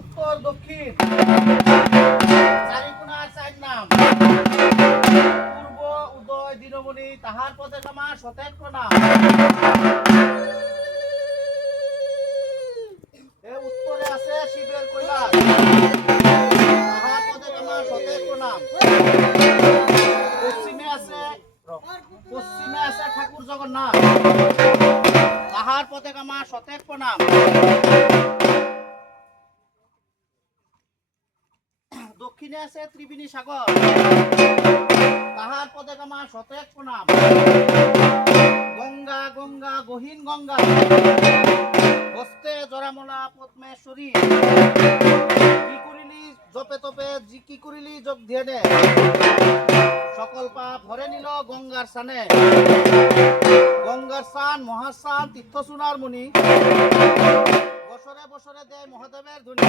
উত্তর দক্ষিণ চারিকোণার চার নাম। পূর্ব উদয় দিনমণি তাহার পদে কামা সতেজ প্রণাম। উত্তরে আছে শিবের কৈলাস তাহার পদে কামা সতেজ প্রণাম। পশ্চিমে আছে ঠাকুর জগন্নাথ তাহার পদে কামা সতেজ প্রণাম। দক্ষিণে আছে ত্রিবেণী সাগর তাহার পদে কামা সতেজ প্রণাম। গঙ্গা গঙ্গা গহীন গঙ্গা হস্তে জরামলা পদ্মেশ্বরী কি করিলি জপে তপে কি করিলি যোগ ধ্যানে সকল পাপ ভরে নিল গঙ্গার স্নানে। গঙ্গার স্নান মহাস্নান তীর্থ সোনার মুনি বছরে বছরে দেয় মহাদেবের ধ্বনি।